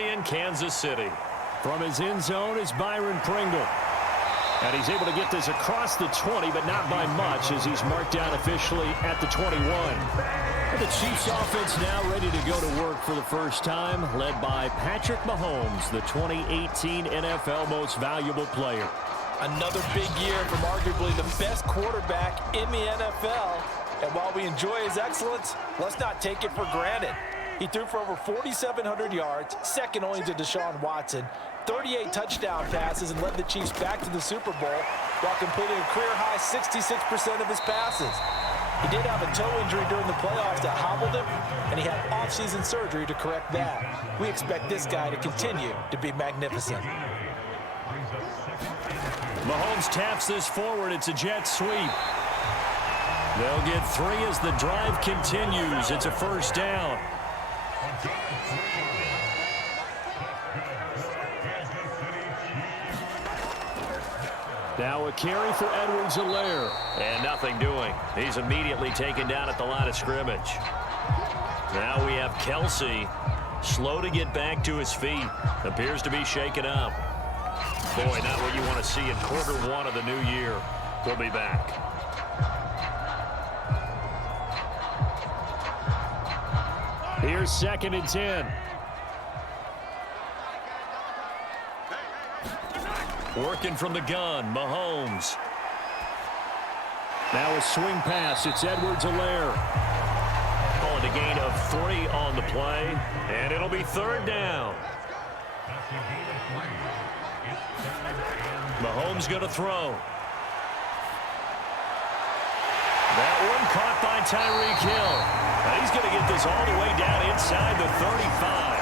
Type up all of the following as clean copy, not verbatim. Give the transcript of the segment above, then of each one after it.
In Kansas City. From his end zone is Byron Pringle. And he's able to get this across the 20, but not by much as he's marked down officially at the 21. The Chiefs offense now ready to go to work for the first time, led by Patrick Mahomes, the 2018 NFL Most Valuable Player. Another big year from arguably the best quarterback in the NFL. And while we enjoy his excellence, let's not take it for granted. He threw for over 4,700 yards, second only to Deshaun Watson, 38 touchdown passes, and led the Chiefs back to the Super Bowl while completing a career-high 66% of his passes. He did have a toe injury during the playoffs that hobbled him, and he had off-season surgery to correct that. We expect this guy to continue to be magnificent. Mahomes taps this forward. It's a jet sweep. They'll get 3 as the drive continues. It's a first down. Now a carry for Edwards-Helaire. And nothing doing. He's immediately taken down at the line of scrimmage. Now we have Kelsey, slow to get back to his feet. Appears to be shaken up. Boy, not what you want to see in quarter 1 of the new year. We'll be back. Here's 2nd and 10. Working from the gun, Mahomes. Now a swing pass. It's Edwards-Helaire. Calling a gain of 3 on the play, and it'll be 3rd down. Mahomes going to throw. That one caught by Tyreek Hill. And he's going to get this all the way down inside the 35.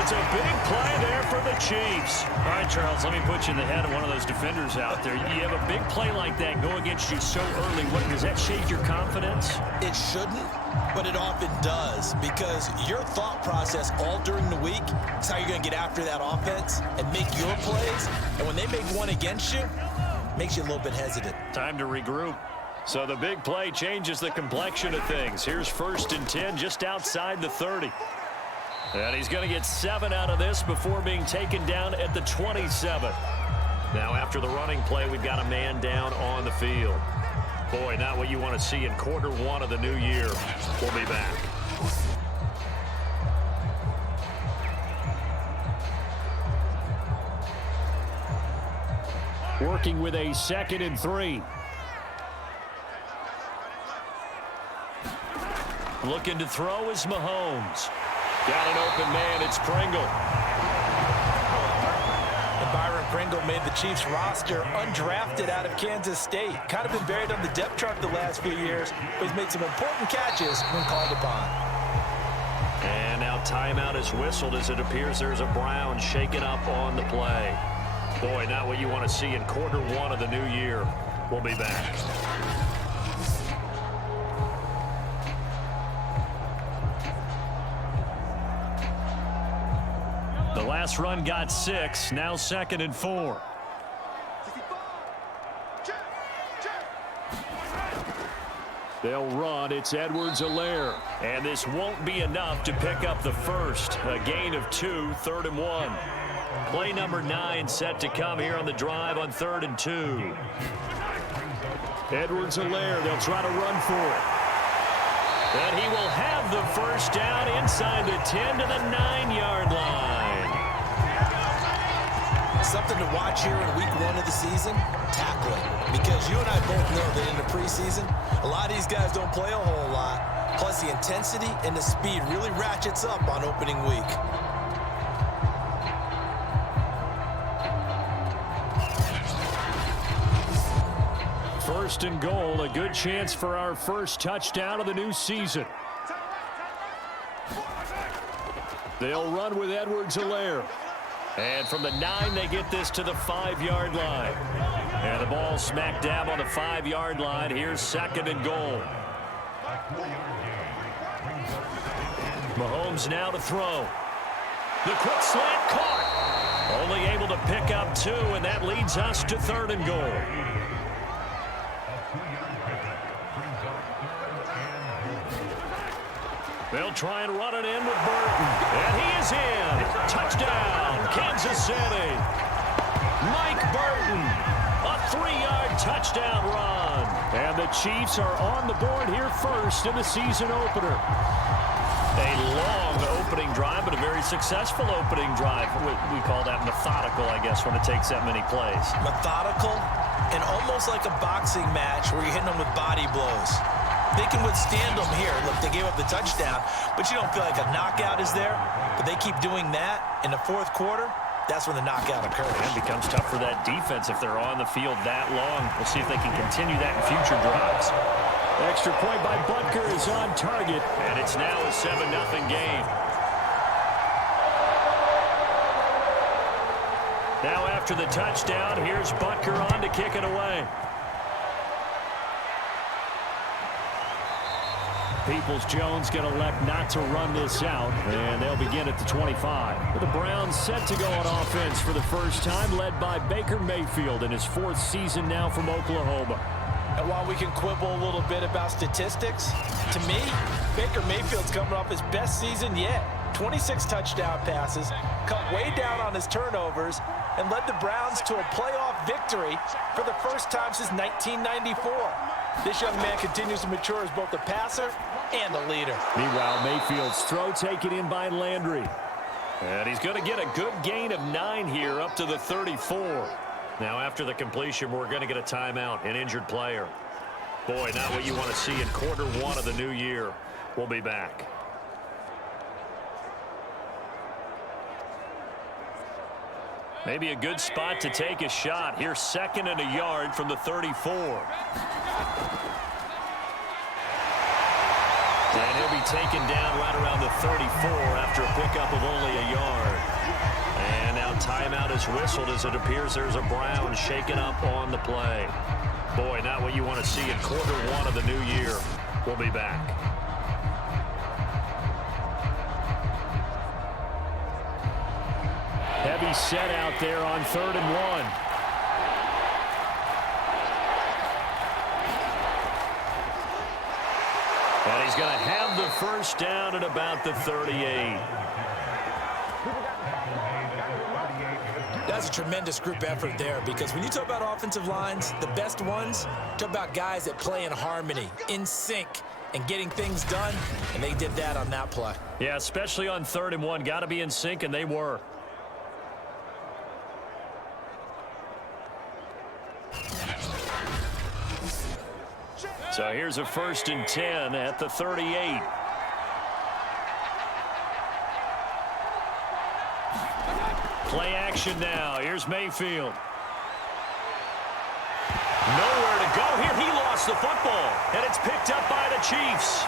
It's a big play there for the Chiefs. All right, Charles, let me put you in the head of one of those defenders out there. You have a big play like that go against you so early. Does that shake your confidence? It shouldn't, but it often does, because your thought process all during the week is how you're going to get after that offense and make your plays. And when they make one against you, it makes you a little bit hesitant. Time to regroup. So the big play changes the complexion of things. Here's 1st and 10 just outside the 30. And he's going to get 7 out of this before being taken down at the 27. Now after the running play, we've got a man down on the field. Boy, not what you want to see in quarter 1 of the new year. We'll be back. Working with a 2nd and 3. Looking to throw is Mahomes. Got an open man. It's Pringle. And Byron Pringle made the Chiefs roster undrafted out of Kansas State. Kind of been buried on the depth chart the last few years, but he's made some important catches when called upon. And now timeout is whistled as it appears there's a Brown shaken up on the play. Boy, not what you want to see in quarter 1 of the new year. We'll be back. The last run got 6, now 2nd and 4. They'll run. It's Edwards-Helaire. And this won't be enough to pick up the first. A gain of 2, 3rd and 1. Play number 9 set to come here on the drive on 3rd and 2. Edwards-Helaire, they'll try to run for it. And he will have the first down inside the 10 to the 9-yard line. Something to watch here in week 1 of the season, tackling. Because you and I both know that in the preseason, a lot of these guys don't play a whole lot. Plus the intensity and the speed really ratchets up on opening week. First and goal, a good chance for our first touchdown of the new season. They'll run with Edwards-Helaire. And from the 9, they get this to the 5-yard line. And the ball smack dab on the 5-yard line. Here's 2nd and goal. Mahomes now to throw. The quick slant caught. Only able to pick up 2, and that leads us to 3rd and goal. They'll try and run it in with Burton. And he is in. Touchdown, Kansas City. Mike Burton, a 3-yard touchdown run. And the Chiefs are on the board here first in the season opener. A long opening drive, but a very successful opening drive. We call that methodical, I guess, when it takes that many plays. Methodical and almost like a boxing match where you're hitting them with body blows. They can withstand them here. Look, they gave up the touchdown, but you don't feel like a knockout is there. But they keep doing that in the fourth quarter. That's when the knockout occurs. And it becomes tough for that defense if they're on the field that long. We'll see if they can continue that in future drives. Extra point by Butker is on target, and it's now a 7-0 game. Now after the touchdown, here's Butker on to kick it away. Peoples-Jones going to elect not to run this out, and they'll begin at the 25. The Browns set to go on offense for the first time, led by Baker Mayfield in his 4th season now from Oklahoma. And while we can quibble a little bit about statistics, to me, Baker Mayfield's coming off his best season yet. 26 touchdown passes, cut way down on his turnovers, and led the Browns to a playoff victory for the first time since 1994. This young man continues to mature as both a passer and a leader. Meanwhile, Mayfield's throw taken in by Landry. And he's going to get a good gain of 9 here up to the 34. Now after the completion, we're going to get a timeout, an injured player. Boy, not what you want to see in quarter 1 of the new year. We'll be back. Maybe a good spot to take a shot. Here's 2nd and a yard from the 34. And he'll be taken down right around the 34 after a pickup of only a yard. And now timeout is whistled as it appears there's a Brown shaken up on the play. Boy, not what you want to see in quarter 1 of the new year. We'll be back. Heavy set out there on 3rd and 1. And he's going to have the first down at about the 38. That's a tremendous group effort there, because when you talk about offensive lines, the best ones, talk about guys that play in harmony, in sync, and getting things done, and they did that on that play. Yeah, especially on 3rd and 1. Got to be in sync, and they were. So here's a 1st and 10 at the 38. Play action now. Here's Mayfield. Nowhere to go here. He lost the football, and it's picked up by the Chiefs.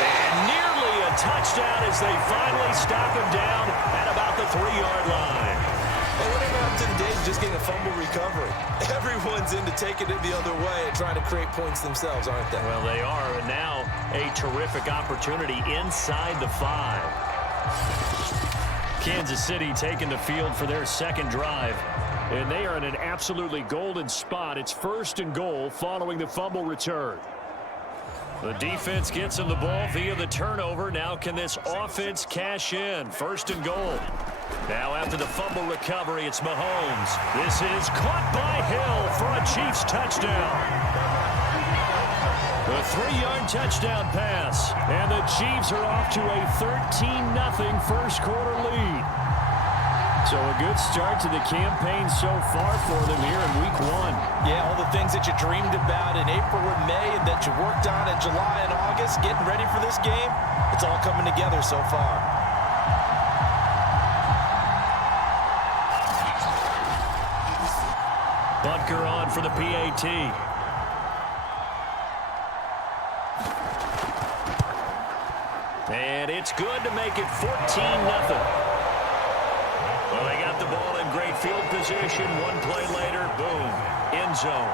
And nearly a touchdown as they finally stop him down at about the 3-yard line. And whatever happened to the days of just getting a fumble recovery? Everyone's into taking it the other way and trying to create points themselves, aren't they? Well, they are, and now a terrific opportunity inside the 5. Kansas City taking the field for their 2nd drive, and they are in an absolutely golden spot. It's 1st and goal following the fumble return. The defense gets him the ball via the turnover. Now can this offense cash in? 1st and goal. Now after the fumble recovery, it's Mahomes. This is caught by Hill for a Chiefs touchdown. The 3-yard touchdown pass. And the Chiefs are off to a 13-0 first quarter lead. So a good start to the campaign so far for them here in week 1. Yeah, all the things that you dreamed about in April and May and that you worked on in July and August, getting ready for this game, it's all coming together so far. Butker on for the PAT. And it's good to make it 14-0. Well, they got the ball in great field position. One play later, boom, end zone.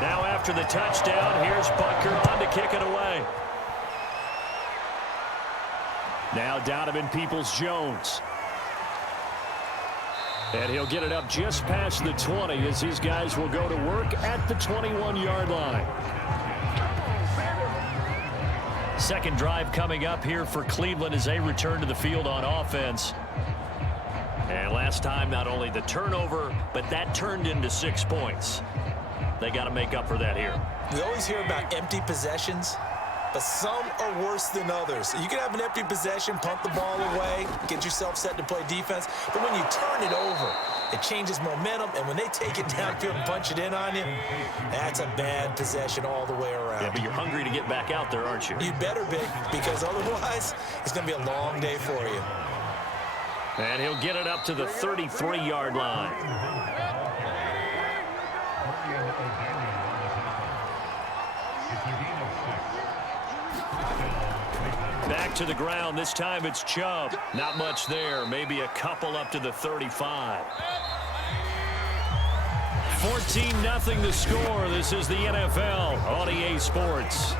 Now after the touchdown, here's Butker on to kick it away. Now Donovan Peoples-Jones. And he'll get it up just past the 20 as these guys will go to work at the 21-yard line. Second drive coming up here for Cleveland as they return to the field on offense. And last time, not only the turnover, but that turned into 6 points. They got to make up for that here. We always hear about empty possessions, but some are worse than others. You can have an empty possession, punt the ball away, get yourself set to play defense, but when you turn it over, it changes momentum, and when they take it downfield and punch it in on you, that's a bad possession all the way around. Yeah, but you're hungry to get back out there, aren't you? You better be, because otherwise, it's going to be a long day for you. And he'll get it up to the 33-yard line. Back to the ground. This time it's Chubb. Not much there. Maybe a couple up to the 35. 14-0 the score. This is the NFL on EA Sports.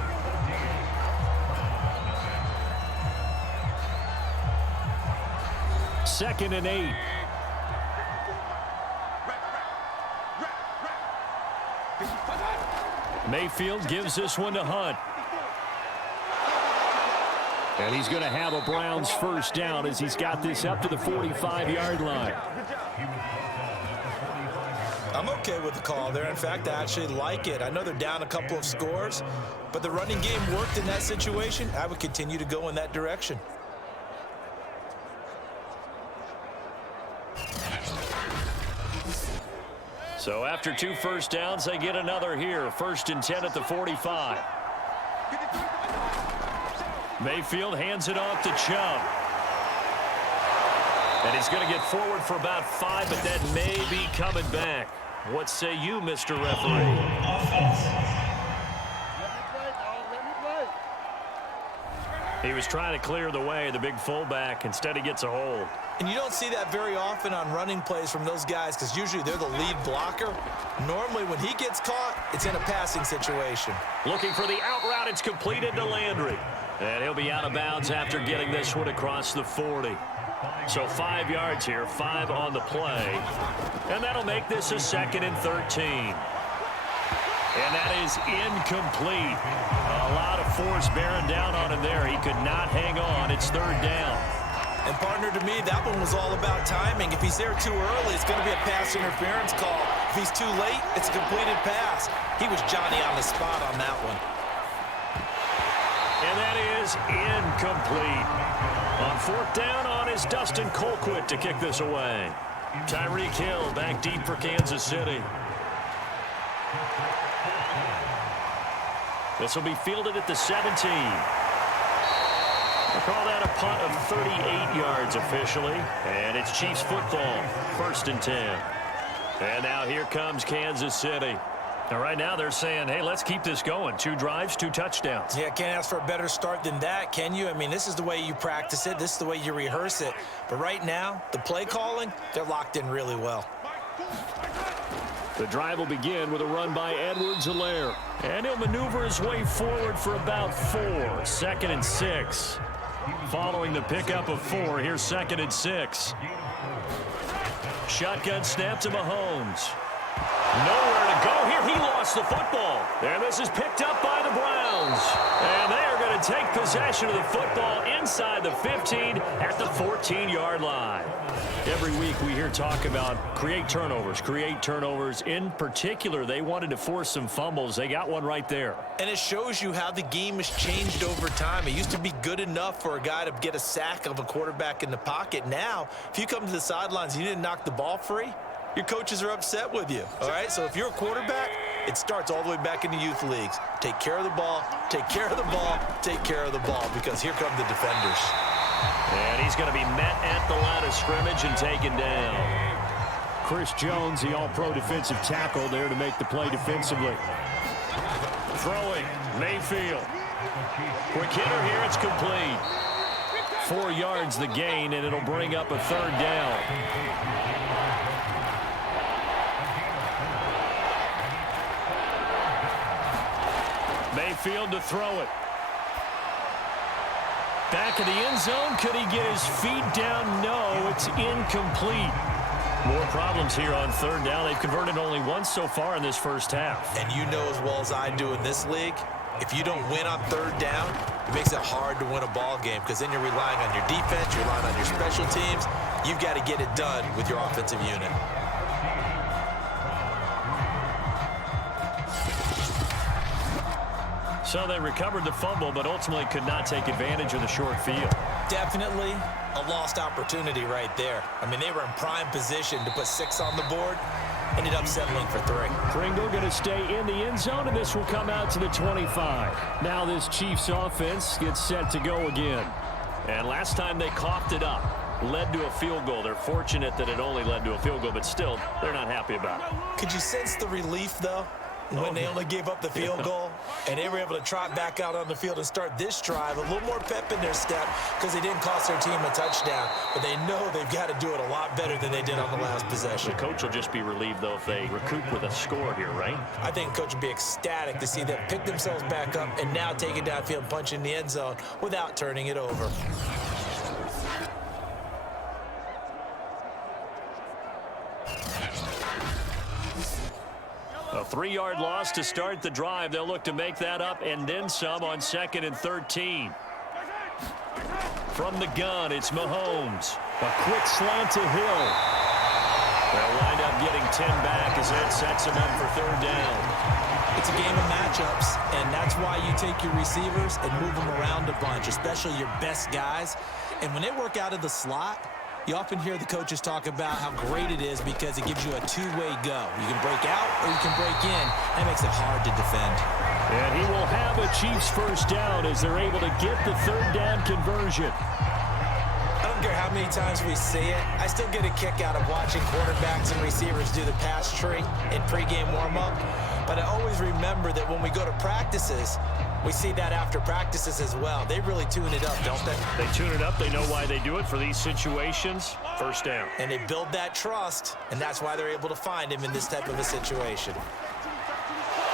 Second and 8. Mayfield gives this one to Hunt. And he's going to have a Browns first down as he's got this up to the 45-yard line. I'm okay with the call there. In fact, I actually like it. I know they're down a couple of scores, but the running game worked in that situation. I would continue to go in that direction. So after 2 first downs, they get another here. First and 10 at the 45. Mayfield hands it off to Chubb. And he's going to get forward for about 5, but that may be coming back. What say you, Mr. Referee? He was trying to clear the way, the big fullback. Instead, he gets a hold. And you don't see that very often on running plays from those guys because usually they're the lead blocker. Normally, when he gets caught, it's in a passing situation. Looking for the out route. It's completed to Landry. And he'll be out of bounds after getting this one across the 40. So 5 yards here, 5 on the play. And that'll make this a 2nd and 13. And that is incomplete. A lot of force bearing down on him there. He could not hang on. It's 3rd down. And, partner, to me, that one was all about timing. If he's there too early, it's going to be a pass interference call. If he's too late, it's a completed pass. He was Johnny on the spot on that one. And that is incomplete. On 4th down on is Dustin Colquitt to kick this away. Tyreek Hill back deep for Kansas City. This will be fielded at the 17. We'll call that a punt of 38 yards officially. And it's Chiefs football, 1st and 10. And now here comes Kansas City. And right now they're saying, hey, let's keep this going. 2 drives, 2 touchdowns. Yeah, can't ask for a better start than that, can you? I mean, this is the way you practice it. This is the way you rehearse it. But right now, the play calling, they're locked in really well. The drive will begin with a run by Edwards-Helaire. And he'll maneuver his way forward for about 4. 2nd and 6. Following the pickup of 4, here's 2nd and 6. Shotgun snap to Mahomes. Nowhere to go here. He lost the football. And this is picked up by the Browns. And they are going to take possession of the football inside the 15 at the 14-yard line. Every week we hear talk about create turnovers. In particular, they wanted to force some fumbles. They got one right there. And it shows you how the game has changed over time. It used to be good enough for a guy to get a sack of a quarterback in the pocket. Now, if you come to the sidelines and you didn't knock the ball free, your coaches are upset with you, all right? So if you're a quarterback, it starts all the way back in the youth leagues. Take care of the ball, take care of the ball, take care of the ball, because here come the defenders. And he's going to be met at the line of scrimmage and taken down. Chris Jones, the all-pro defensive tackle, there to make the play defensively. Throwing, Mayfield. Quick hitter here, it's complete. 4 yards the gain, and it'll bring up a 3rd down. Mayfield to throw it. Back of the end zone. Could he get his feet down? No, it's incomplete. More problems here on third down. They've converted only once so far in this first half. And you know as well as I do in this league, if you don't win on third down, it makes it hard to win a ball game because then you're relying on your defense, you're relying on your special teams. You've got to get it done with your offensive unit. So they recovered the fumble, but ultimately could not take advantage of the short field. Definitely a lost opportunity right there. I mean, they were in prime position to put 6 on the board. Ended up settling for 3. Pringle going to stay in the end zone, and this will come out to the 25. Now this Chiefs offense gets set to go again. And last time they coughed it up, led to a field goal. They're fortunate that it only led to a field goal, but still, they're not happy about it. Could you sense the relief, though, when they only gave up the field goal and they were able to trot back out on the field and start this drive, a little more pep in their step because they didn't cost their team a touchdown, but they know they've got to do it a lot better than they did on the last possession. The coach will just be relieved, though, if they recoup with a score here, right? I think the coach would be ecstatic to see them pick themselves back up and now take it downfield and punch in the end zone without turning it over. A 3-yard loss to start the drive. They'll look to make that up and then some on 2nd and 13. From the gun, it's Mahomes. A quick slant to Hill. They'll wind up getting 10 back as that sets him up for third down. It's a game of matchups, and that's why you take your receivers and move them around a bunch, especially your best guys. And when they work out of the slot, you often hear the coaches talk about how great it is because it gives you a two-way go. You can break out or you can break in. That makes it hard to defend. And he will have a Chiefs first down as they're able to get the third down conversion. I don't care how many times we see it. I still get a kick out of watching quarterbacks and receivers do the pass tree in pregame warm-up. But I always remember that when we go to practices, we see that after practices as well. They really tune it up, don't they? They tune it up. They know why they do it for these situations. First down. And they build that trust, and that's why they're able to find him in this type of a situation.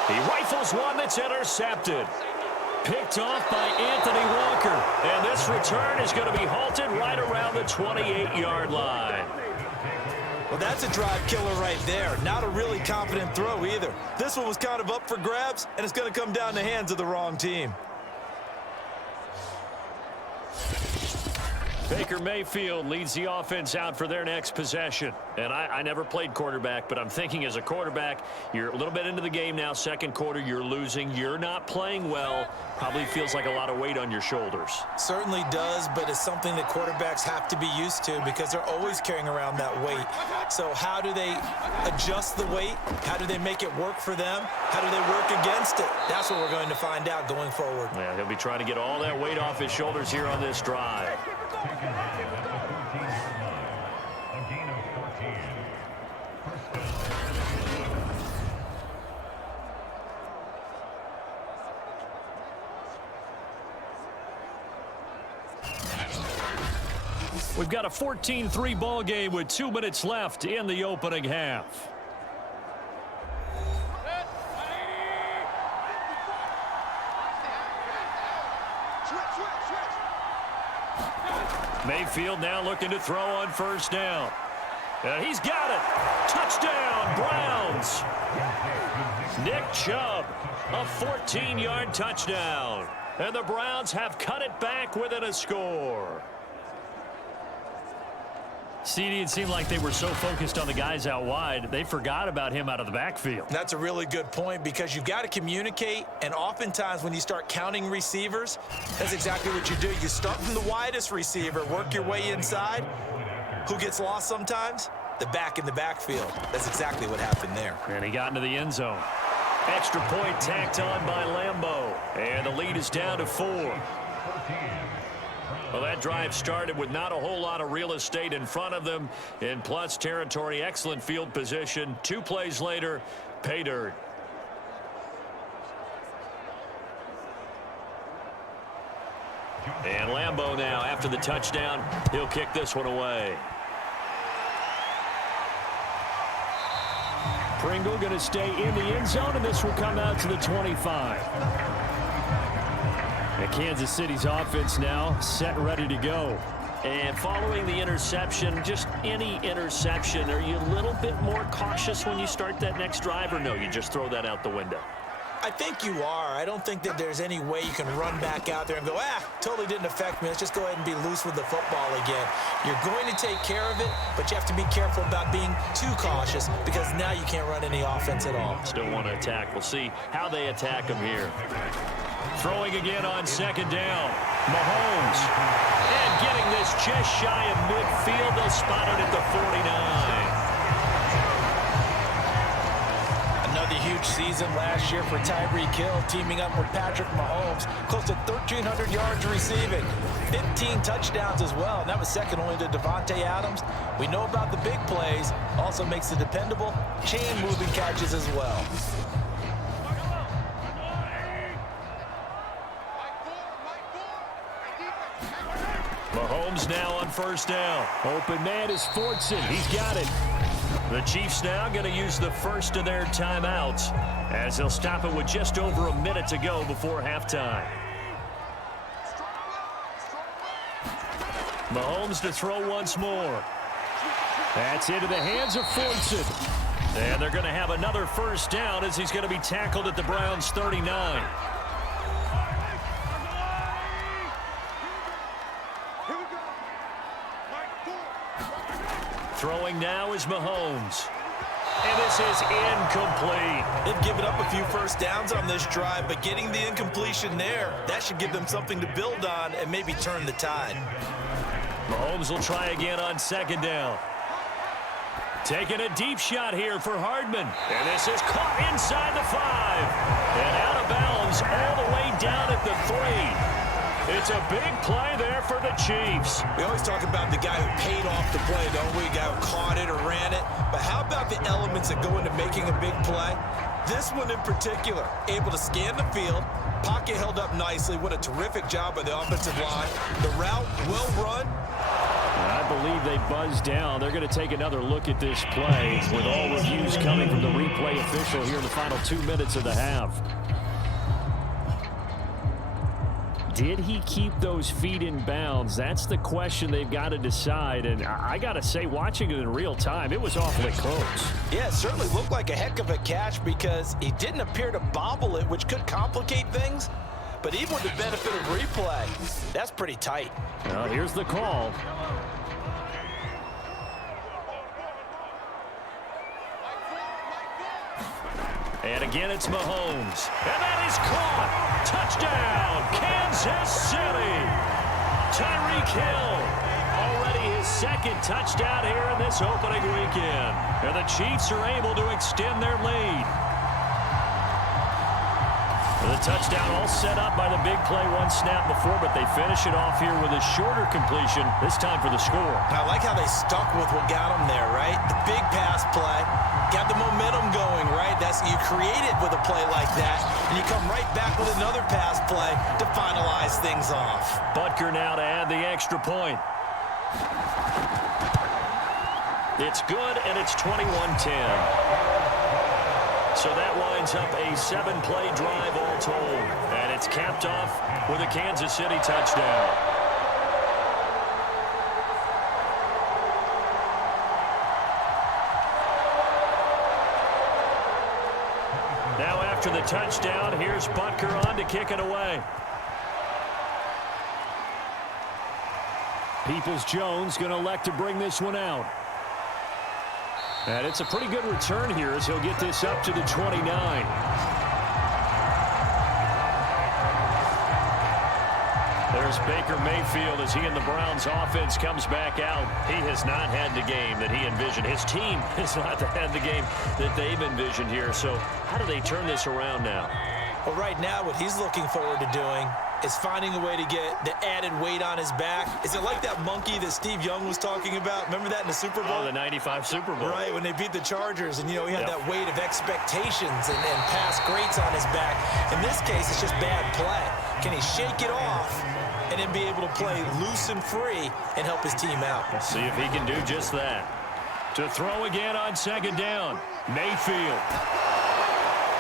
He rifles one that's intercepted. Picked off by Anthony Walker. And this return is going to be halted right around the 28-yard line. Well, that's a drive killer right there. Not a really confident throw either. This one was kind of up for grabs, and it's going to come down the hands of the wrong team. Baker Mayfield leads the offense out for their next possession. And I never played quarterback, but I'm thinking as a quarterback, you're a little bit into the game now. Second quarter, you're losing. You're not playing well. Probably feels like a lot of weight on your shoulders. Certainly does, but it's something that quarterbacks have to be used to because they're always carrying around that weight. So how do they adjust the weight? How do they make it work for them? How do they work against it? That's what we're going to find out going forward. Yeah, he'll be trying to get all that weight off his shoulders here on this drive. We've got a 14-3 ball game with 2 minutes left in the opening half. Mayfield now looking to throw on first down. And he's got it. Touchdown, Browns. Nick Chubb, a 14-yard touchdown. And the Browns have cut it back within a score. CD, it seemed like they were so focused on the guys out wide, they forgot about him out of the backfield. That's a really good point because you've got to communicate, and oftentimes when you start counting receivers, that's exactly what you do. You start from the widest receiver, work your way inside. Who gets lost sometimes? The back in the backfield. That's exactly what happened there. And he got into the end zone. Extra point tacked on by Lambeau. And the lead is down to 4. Well, that drive started with not a whole lot of real estate in front of them in plus territory. Excellent field position. 2 plays later, pay dirt. And Lambeau now, after the touchdown, he'll kick this one away. Pringle going to stay in the end zone, and this will come out to the 25. And Kansas City's offense now set and ready to go. And following the interception, just any interception, are you a little bit more cautious when you start that next drive, or no, you just throw that out the window? I think you are. I don't think that there's any way you can run back out there and go, totally didn't affect me. Let's just go ahead and be loose with the football again. You're going to take care of it, but you have to be careful about being too cautious because now you can't run any offense at all. Still want to attack. We'll see how they attack him here. Throwing again on second down. Mahomes. And getting this just shy of midfield. They'll spot it at the 49. Another huge season last year for Tyreek Hill, teaming up with Patrick Mahomes. Close to 1,300 yards receiving. 15 touchdowns as well, and that was second only to Devontae Adams. We know about the big plays. Also makes the dependable chain-moving catches as well. Mahomes now on first down. Open man is Fortson. He's got it. The Chiefs now going to use the first of their timeouts as they'll stop it with just over a minute to go before halftime. Mahomes to throw once more. That's into the hands of Fortson. And they're going to have another first down as he's going to be tackled at the Browns' 39. Throwing now is Mahomes. And this is incomplete. They've given up a few first downs on this drive, but getting the incompletion there, that should give them something to build on and maybe turn the tide. Mahomes will try again on second down. Taking a deep shot here for Hardman. And this is caught inside the 5. And out of bounds all the way down at the 3. It's a big play there for the Chiefs. We always talk about the guy who paid off the play, don't we? The guy who caught it or ran it. But how about the elements that go into making a big play? This one in particular, able to scan the field, pocket held up nicely. What a terrific job by the offensive line. The route, well run. I believe they buzzed down. They're going to take another look at this play with all reviews coming from the replay official here in the final 2 minutes of the half. Did he keep those feet in bounds? That's the question they've got to decide. And I got to say, watching it in real time, it was awfully close. Yeah, it certainly looked like a heck of a catch because he didn't appear to bobble it, which could complicate things. But even with the benefit of replay, that's pretty tight. Well, here's the call. And again, it's Mahomes. And that is caught. Touchdown, Kansas City. Tyreek Hill. Already his second touchdown here in this opening weekend. And the Chiefs are able to extend their lead. The touchdown all set up by the big play one snap before, but they finish it off here with a shorter completion, this time for the score. I like how they stuck with what got them there, right? The big pass play, got the momentum going, right? You create it with a play like that, and you come right back with another pass play to finalize things off. Butker now to add the extra point. It's good, and it's 21-10. So that winds up a 7-play drive all told. And it's capped off with a Kansas City touchdown. Now after the touchdown, here's Butker on to kick it away. Peoples-Jones going to elect to bring this one out. And it's a pretty good return here as he'll get this up to the 29. There's Baker Mayfield as he and the Browns offense comes back out. He has not had the game that he envisioned. His team has not had the game that they've envisioned here. So how do they turn this around now? Well, right now what he's looking forward to doing is finding a way to get the added weight on his back. Is it like that monkey that Steve Young was talking about? Remember that in the Super Bowl? Oh, the 95 Super Bowl. Right, when they beat the Chargers, and, you know, he had that weight of expectations and past greats on his back. In this case, it's just bad play. Can he shake it off and then be able to play loose and free and help his team out? Let's see if he can do just that. To throw again on second down, Mayfield.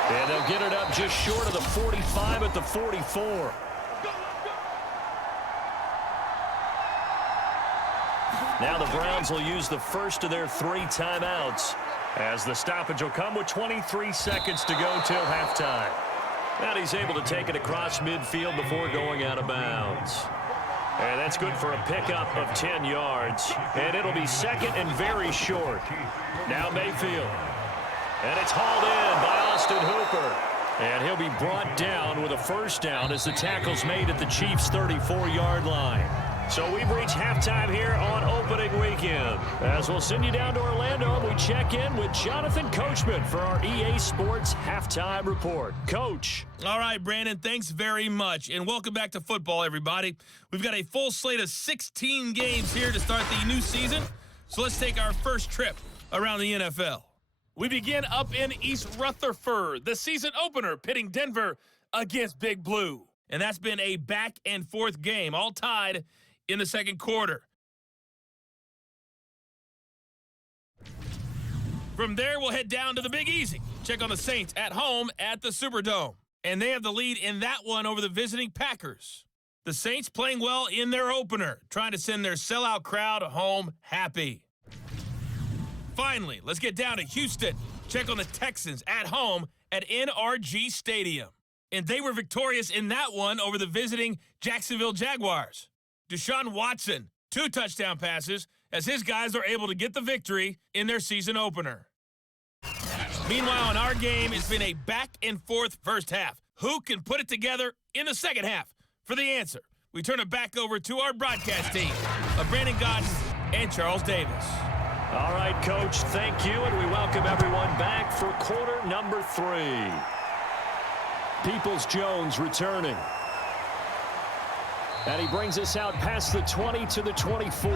And they'll get it up just short of the 45 at the 44. Now the Browns will use the first of their 3 timeouts, as the stoppage will come with 23 seconds to go till halftime. And he's able to take it across midfield before going out of bounds. And that's good for a pickup of 10 yards. And it'll be second and very short. Now Mayfield. And it's hauled in by Austin Hooper. And he'll be brought down with a first down as the tackle's made at the Chiefs' 34-yard line. So we've reached halftime here on opening weekend. As we'll send you down to Orlando, we check in with Jonathan Coachman for our EA Sports Halftime Report. Coach. All right, Brandon, thanks very much. And welcome back to football, everybody. We've got a full slate of 16 games here to start the new season. So let's take our first trip around the NFL. We begin up in East Rutherford, the season opener pitting Denver against Big Blue. And that's been a back-and-forth game, all tied in the second quarter. From there, we'll head down to the Big Easy. Check on the Saints at home at the Superdome. And they have the lead in that one over the visiting Packers. The Saints playing well in their opener, trying to send their sellout crowd home happy. Finally, let's get down to Houston. Check on the Texans at home at NRG Stadium. And they were victorious in that one over the visiting Jacksonville Jaguars. Deshaun Watson, 2 touchdown passes, as his guys are able to get the victory in their season opener. Meanwhile, in our game, it's been a back-and-forth first half. Who can put it together in the second half? For the answer, we turn it back over to our broadcast team of Brandon Godden and Charles Davis. All right, Coach, thank you, and we welcome everyone back for quarter number 3. Peoples-Jones returning. And he brings us out past the 20 to the 24.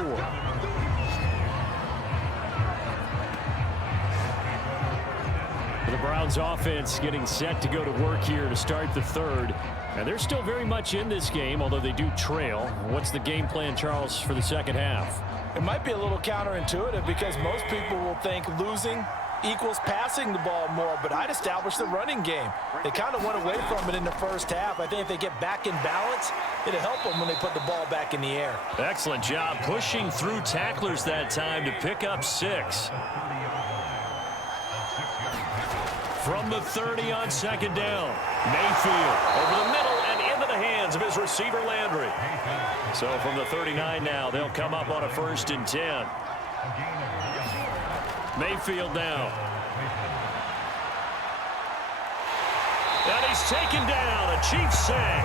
The Browns offense getting set to go to work here to start the third. And they're still very much in this game, although they do trail. What's the game plan, Charles, for the second half? It might be a little counterintuitive because most people will think losing equals passing the ball more, but I'd establish the running game. They kind of went away from it in the first half. I think if they get back in balance, it'll help them when they put the ball back in the air. Excellent job pushing through tacklers that time to pick up 6. From the 30 on second down, Mayfield over the middle and into the hands of his receiver Landry. So from the 39 now, they'll come up on a 1st and 10. Mayfield now. And he's taken down, a Chiefs sack.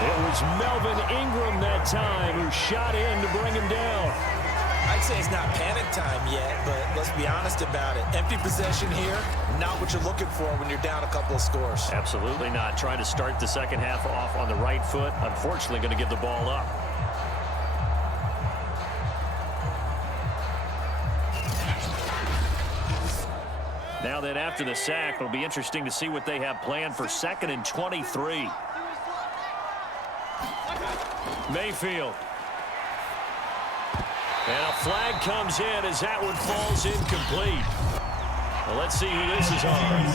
It was Melvin Ingram that time who shot in to bring him down. I'd say it's not panic time yet, but let's be honest about it. Empty possession here, not what you're looking for when you're down a couple of scores. Absolutely not. Trying to start the second half off on the right foot. Unfortunately, going to give the ball up. Now then, after the sack, it'll be interesting to see what they have planned for 2nd and 23. Mayfield. And a flag comes in as that one falls incomplete. Well, let's see who this is on.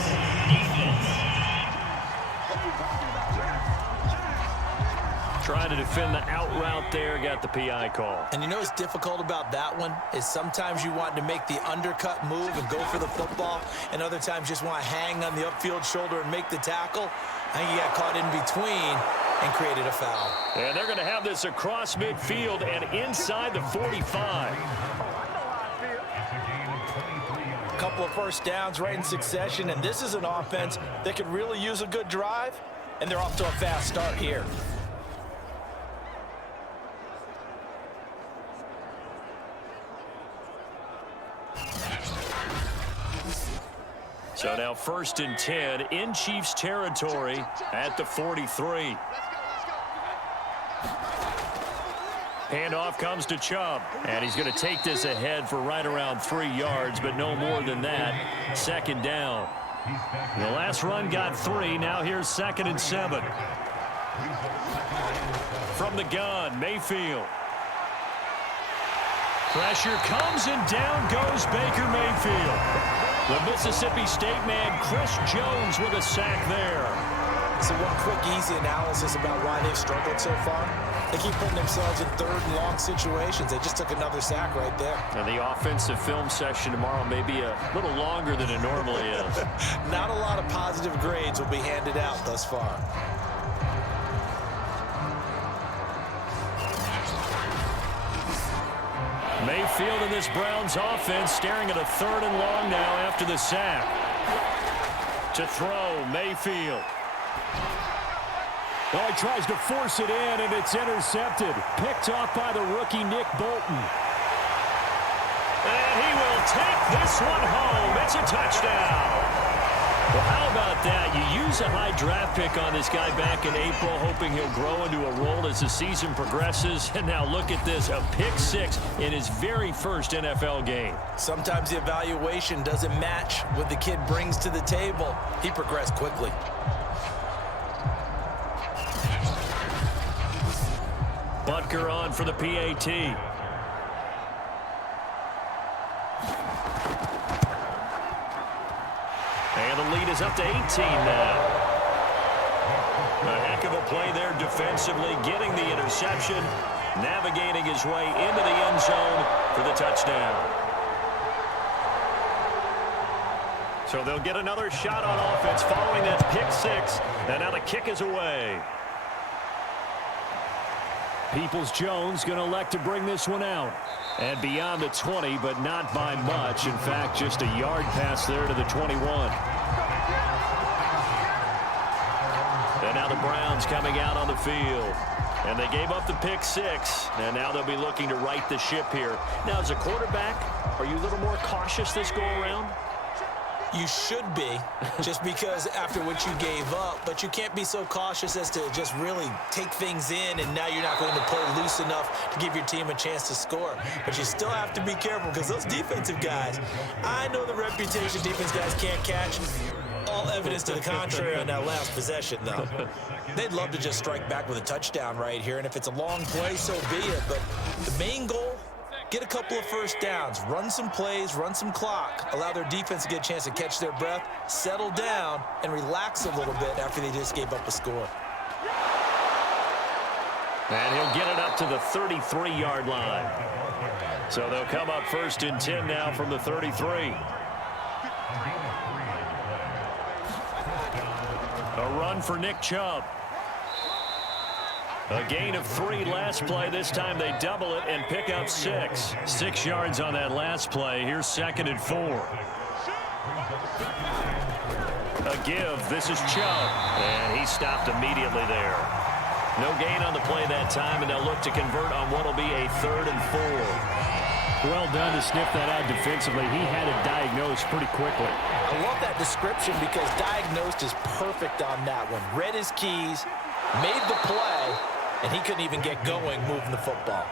Trying to defend the out route there, got the PI call. And you know what's difficult about that one is sometimes you want to make the undercut move and go for the football, and other times just want to hang on the upfield shoulder and make the tackle. I think he got caught in between and created a foul. And they're going to have this across midfield and inside the 45. A couple of first downs right in succession, and this is an offense that could really use a good drive, and they're off to a fast start here. So now 1st and 10 in Chiefs territory at the 43. Handoff comes to Chubb, and he's going to take this ahead for right around 3 yards, but no more than that. 2nd down. The last run got 3. Now here's 2nd and 7. From the gun, Mayfield. Pressure comes, and down goes Baker Mayfield. The Mississippi State man, Chris Jones, with a sack there. So one quick, easy analysis about why they've struggled so far. They keep putting themselves in third and long situations. They just took another sack right there. And the offensive film session tomorrow may be a little longer than it normally is. Not a lot of positive grades will be handed out thus far. Mayfield in this Browns offense staring at a 3rd and long now after the sack. To throw, Mayfield. Oh, he tries to force it in, and it's intercepted. Picked off by the rookie Nick Bolton. And he will take this one home. It's a touchdown. Well, how about that? You use a high draft pick on this guy back in April, hoping he'll grow into a role as the season progresses. And now look at this, a pick 6 in his very first NFL game. Sometimes the evaluation doesn't match what the kid brings to the table. He progressed quickly. Butker on for the PAT. And the lead is up to 18 now. A heck of a play there defensively, getting the interception, navigating his way into the end zone for the touchdown. So they'll get another shot on offense following that pick 6, and now the kick is away. Peoples-Jones going to elect to bring this one out. And beyond the 20, but not by much. In fact, just a yard pass there to the 21. And now the Browns coming out on the field. And they gave up the pick 6. And now they'll be looking to right the ship here. Now, as a quarterback, are you a little more cautious this go-around? You should be, just because after what you gave up, but you can't be so cautious as to just really take things in, and now you're not going to play loose enough to give your team a chance to score. But you still have to be careful, because those defensive guys, I know the reputation defense guys can't catch. All evidence to the contrary on that last possession, though. They'd love to just strike back with a touchdown right here, and if it's a long play, so be it. But the main goal, get a couple of first downs, run some plays, run some clock, allow their defense to get a chance to catch their breath, settle down, and relax a little bit after they just gave up a score. And he'll get it up to the 33-yard line. So they'll come up 1st and 10 now from the 33. A run for Nick Chubb. A gain of 3 last play. This time they double it and pick up 6. 6 yards on that last play. Here's 2nd and 4. A give. This is Chubb. And he stopped immediately there. No gain on the play that time, and they'll look to convert on what will be a 3rd and 4. Well done to sniff that out defensively. He had it diagnosed pretty quickly. I love that description because diagnosed is perfect on that one. Read his keys, made the play, and he couldn't even get going moving the football.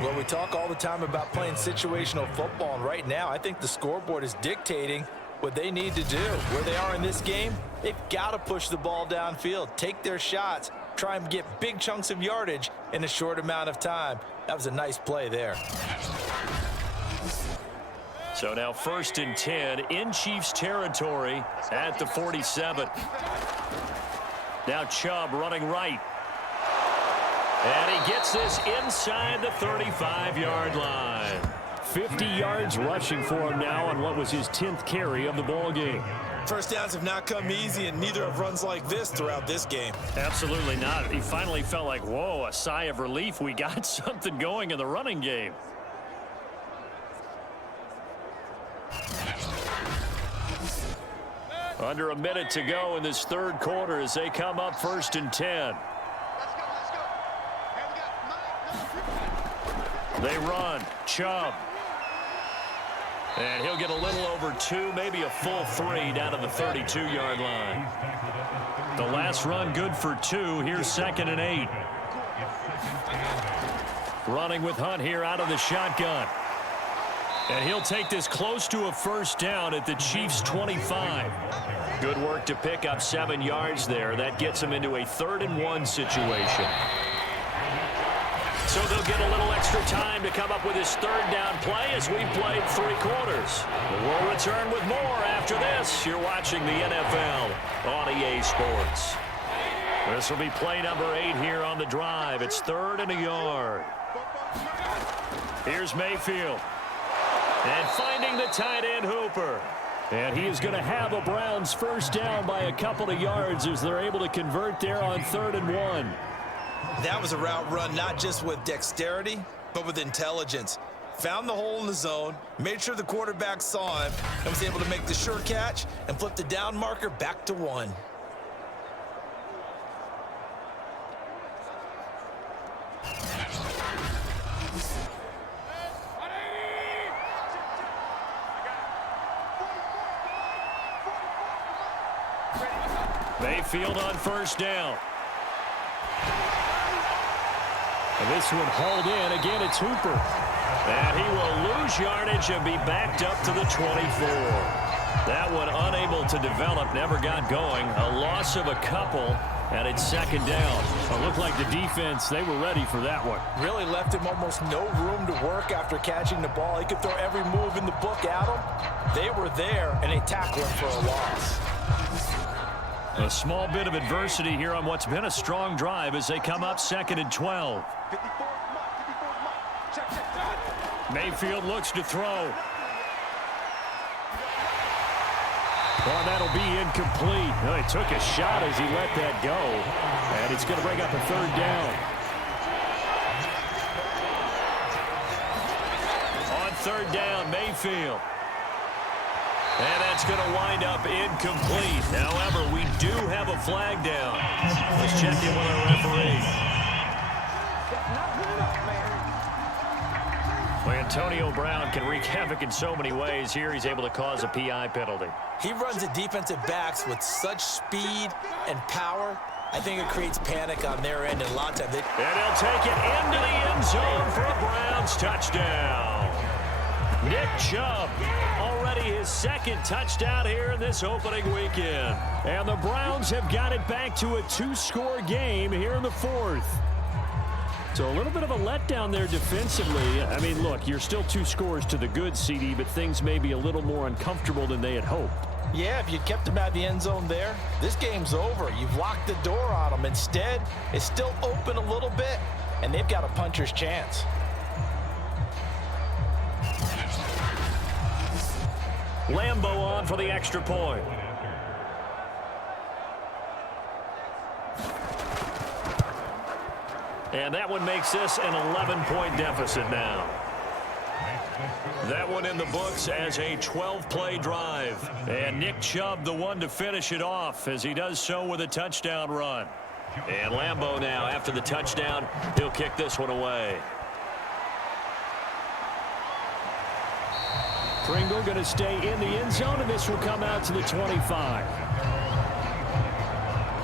Well, we talk all the time about playing situational football, and right now I think the scoreboard is dictating what they need to do. Where they are in this game, they've got to push the ball downfield, take their shots, try and get big chunks of yardage in a short amount of time. That was a nice play there. So now 1st and 10 in Chiefs territory at the 47. Now Chubb running right. And he gets this inside the 35-yard line. 50 yards rushing for him now on what was his 10th carry of the ball game. First downs have not come easy, and neither have runs like this throughout this game. Absolutely not. He finally felt like, whoa, a sigh of relief. We got something going in the running game. Under a minute to go in this 3rd quarter as they come up 1st and 10. They run. Chubb. And he'll get a little over 2, maybe a full 3 down to the 32-yard line. The last run good for 2. Here's 2nd and 8. Running with Hunt here out of the shotgun. And he'll take this close to a 1st down at the Chiefs' 25. Good work to pick up 7 yards there. That gets him into a 3rd and 1 situation. So they'll get a little extra time to come up with his 3rd down play as we've played 3 quarters. We'll return with more after after this, you're watching the NFL on EA Sports. This will be play number 8 here on the drive. It's 3rd and a yard. Here's Mayfield. And finding the tight end Hooper. And he is going to have a Browns first down by a couple of yards as they're able to convert there on 3rd and 1. That was a route run not just with dexterity, but with intelligence. Found the hole in the zone, made sure the quarterback saw him, and was able to make the sure catch and flip the down marker back to 1. Mayfield on first down. And this one hauled in. Again, it's Hooper. And he will lose yardage and be backed up to the 24. That one unable to develop, never got going. A loss of a couple, and it's 2nd down. It looked like the defense, they were ready for that one. Really left him almost no room to work after catching the ball. He could throw every move in the book at him. They were there, and they tackled him for a loss. A small bit of adversity here on what's been a strong drive as they come up 2nd and 12. Mayfield looks to throw. Well, that'll be incomplete. Well, he took a shot as he let that go. And it's going to bring up a 3rd down. On 3rd down, Mayfield. And that's going to wind up incomplete. However, we do have a flag down. Let's check in with our referee. Well, Antonio Brown can wreak havoc in so many ways. Here he's able to cause a PI penalty. He runs the defensive backs with such speed and power. I think it creates panic on their end, and a lot of times And he'll take it into the end zone for a Browns touchdown. Nick Chubb, already his 2nd touchdown here in this opening weekend. And the Browns have got it back to a 2-score game here in the 4th. So a little bit of a letdown there defensively. I mean, look, you're still 2 scores to the good, CD, but things may be a little more uncomfortable than they had hoped. Yeah, if you kept him out of the end zone there, this game's over. You've locked the door on him. Instead, it's still open a little bit, and they've got a puncher's chance. Lambo on for the extra point. And that one makes this an 11-point deficit now. That one in the books as a 12-play drive. And Nick Chubb, the one to finish it off, as he does so with a touchdown run. And Lambo now, after the touchdown, he'll kick this one away. Pringle going to stay in the end zone, and this will come out to the 25.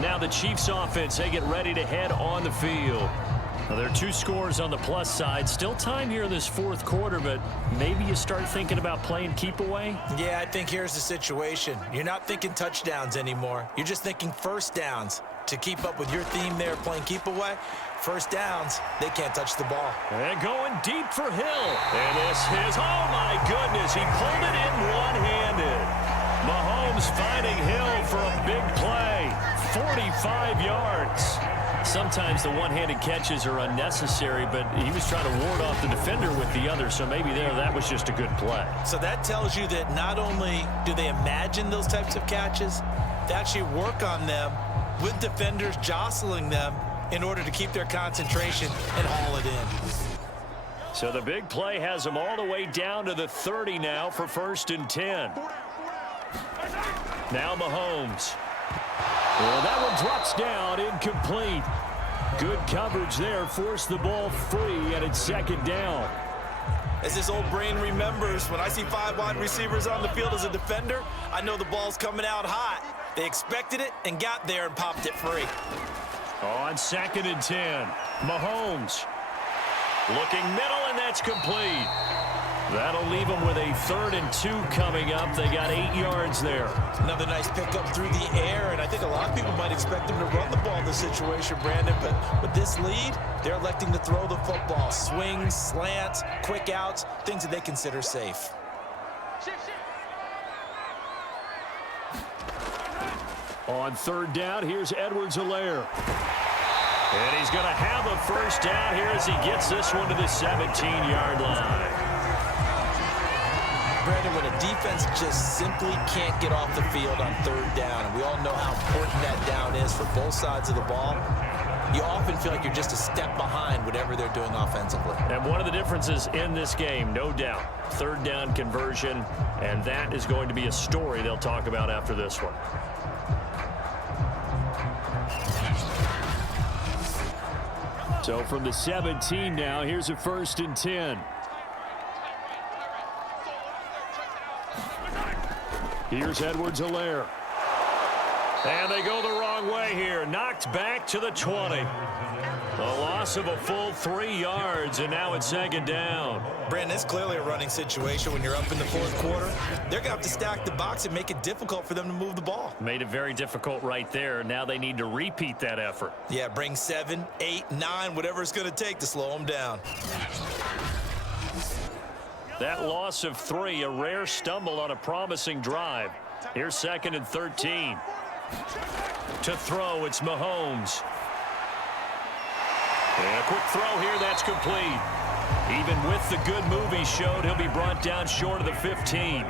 Now the Chiefs offense, they get ready to head on the field. Well, there are 2 scores on the plus side. Still time here in this 4th quarter, but maybe you start thinking about playing keep away? Yeah, I think here's the situation. You're not thinking touchdowns anymore. You're just thinking first downs. To keep up with your theme there, playing keep away, first downs, they can't touch the ball. And going deep for Hill. And this is, oh my goodness, he pulled it in one-handed. Mahomes finding Hill for a big play. 45 yards. Sometimes the one-handed catches are unnecessary, but he was trying to ward off the defender with the other, so maybe that was just a good play. So that tells you that not only do they imagine those types of catches, they actually work on them with defenders jostling them in order to keep their concentration and haul it in. So the big play has them all the way down to the 30 now for 1st and 10. Now Mahomes. Well, that one drops down, incomplete. Good coverage there, forced the ball free, and it's 2nd down. As this old brain remembers, when I see 5 wide receivers on the field as a defender, I know the ball's coming out hot. They expected it and got there and popped it free. On 2nd and 10, Mahomes looking middle, and that's complete. That'll leave them with a 3rd and 2 coming up. They got 8 yards there. Another nice pickup through the air, and I think a lot of people might expect them to run the ball in this situation, Brandon, but with this lead, they're electing to throw the football. Swings, slants, quick outs, things that they consider safe. On third down, here's Edwards-Helaire. And he's going to have a first down here as he gets this one to the 17-yard line. Brandon, when a defense just simply can't get off the field on third down, and we all know how important that down is for both sides of the ball, you often feel like you're just a step behind whatever they're doing offensively. And one of the differences in this game, no doubt, third down conversion, and that is going to be a story they'll talk about after this one. So from the 17 now, here's a 1st and 10. Here's Edwards-Helaire. And they go the wrong way here. Knocked back to the 20. A loss of a full 3 yards, and now it's 2nd down. Brandon, it's clearly a running situation when you're up in the 4th quarter. They're going to have to stack the box and make it difficult for them to move the ball. Made it very difficult right there. Now they need to repeat that effort. Yeah, bring 7, 8, 9, whatever it's going to take to slow them down. That loss of 3, a rare stumble on a promising drive. Here's 2nd and 13. To throw, it's Mahomes. And a quick throw here, that's complete. Even with the good move he showed, he'll be brought down short of the 15.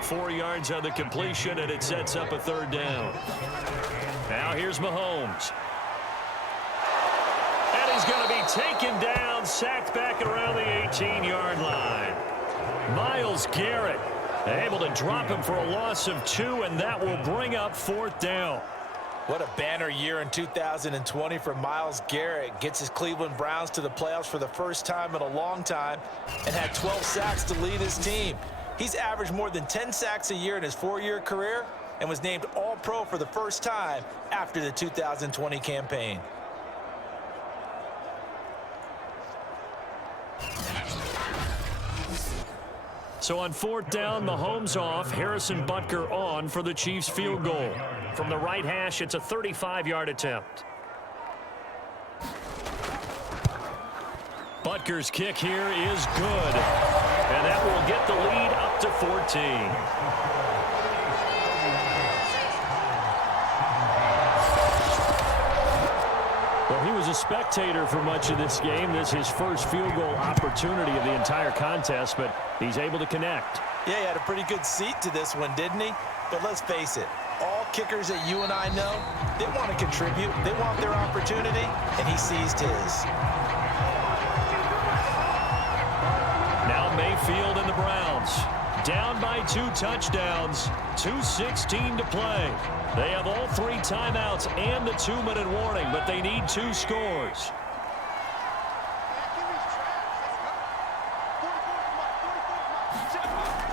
4 yards on the completion, and it sets up a 3rd down. Now here's Mahomes. And he's going to be taken down, sacked back around the 18-yard line. Myles Garrett able to drop him for a loss of 2, and that will bring up 4th down. What a banner year in 2020 for Myles Garrett. Gets his Cleveland Browns to the playoffs for the first time in a long time and had 12 sacks to lead his team. He's averaged more than 10 sacks a year in his 4-year career and was named All-Pro for the first time after the 2020 campaign. So on 4th down, Mahomes off, Harrison Butker on for the Chiefs field goal. From the right hash, it's a 35-yard attempt. Butker's kick here is good. And that will get the lead up to 14. Well, he was a spectator for much of this game. This is his first field goal opportunity of the entire contest, but he's able to connect. Yeah, he had a pretty good seat to this one, didn't he? But let's face it, all kickers that you and I know, they want to contribute. They want their opportunity, and he seized his. Now Mayfield and the Browns down by 2 touchdowns, 2:16 to play. They have all 3 timeouts and the 2-minute warning, but they need 2 scores.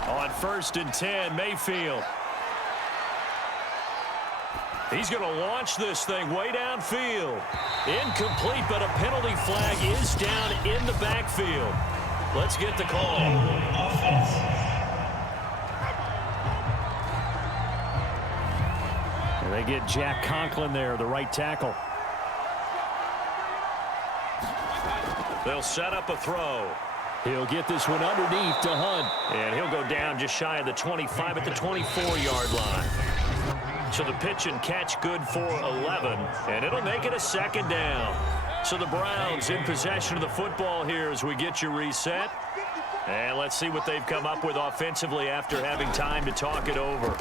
On 1st and 10, Mayfield. He's going to launch this thing way downfield. Incomplete, but a penalty flag is down in the backfield. Let's get the call. And they get Jack Conklin there, the right tackle. They'll set up a throw. He'll get this one underneath to Hunt. And he'll go down just shy of the 25 at the 24-yard line. So the pitch and catch good for 11. And it'll make it a 2nd down. So the Browns in possession of the football here as we get you reset. And let's see what they've come up with offensively after having time to talk it over.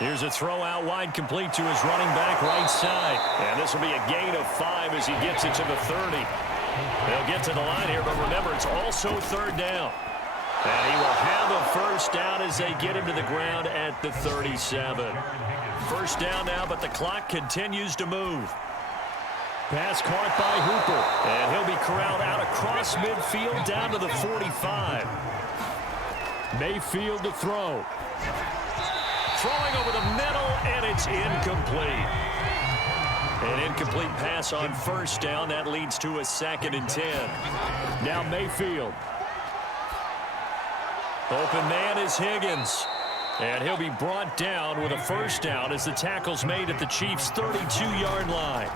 Here's a throw out wide, complete to his running back right side. And this will be a gain of 5 as he gets it to the 30. They'll get to the line here, but remember, it's also 3rd down. And he will have a first down as they get him to the ground at the 37. First down now, but the clock continues to move. Pass caught by Hooper, and he'll be corralled out across midfield down to the 45. Mayfield to throw. Throwing over the middle, and it's incomplete. An incomplete pass on first down. That leads to a 2nd and 10. Now Mayfield. Open man is Higgins. And he'll be brought down with a first down as the tackle's made at the Chiefs' 32-yard line.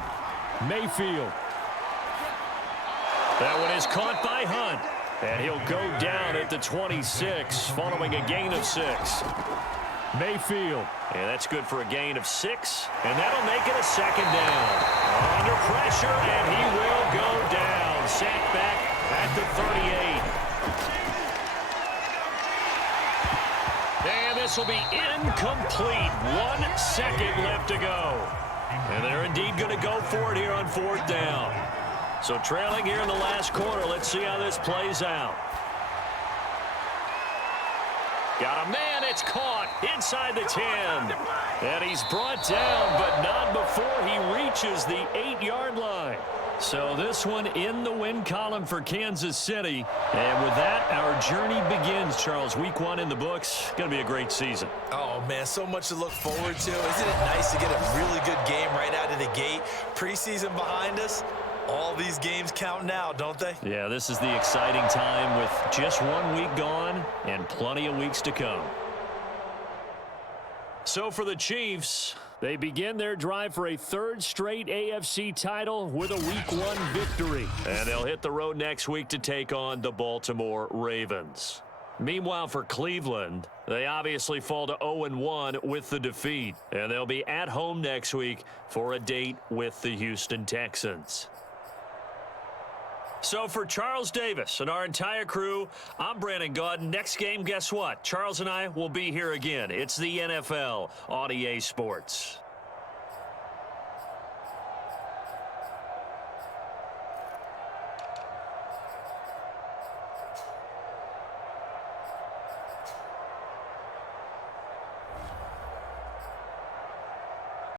Mayfield. That one is caught by Hunt. And he'll go down at the 26 following a gain of 6. Mayfield. And that's good for a gain of 6. And that'll make it a second down. Under pressure, and he will go down. Sacked back at the 38. And this will be incomplete. 1 second left to go. And they're indeed going to go for it here on 4th down. So trailing here in the last quarter. Let's see how this plays out. Got a man, it's caught inside the 10. And he's brought down, but not before he reaches the 8-yard line. So this one in the win column for Kansas City. And with that, our journey begins, Charles. Week 1 in the books. Going to be a great season. Oh, man, so much to look forward to. Isn't it nice to get a really good game right out of the gate? Preseason behind us. All these games count now, don't they? Yeah, this is the exciting time with just 1 week gone and plenty of weeks to come. So for the Chiefs, they begin their drive for a 3rd straight AFC title with a Week 1 victory. And they'll hit the road next week to take on the Baltimore Ravens. Meanwhile, for Cleveland, they obviously fall to 0-1 with the defeat. And they'll be at home next week for a date with the Houston Texans. So for Charles Davis and our entire crew, I'm Brandon Gaudin. Next game, guess what? Charles and I will be here again. It's the NFL on EA Sports.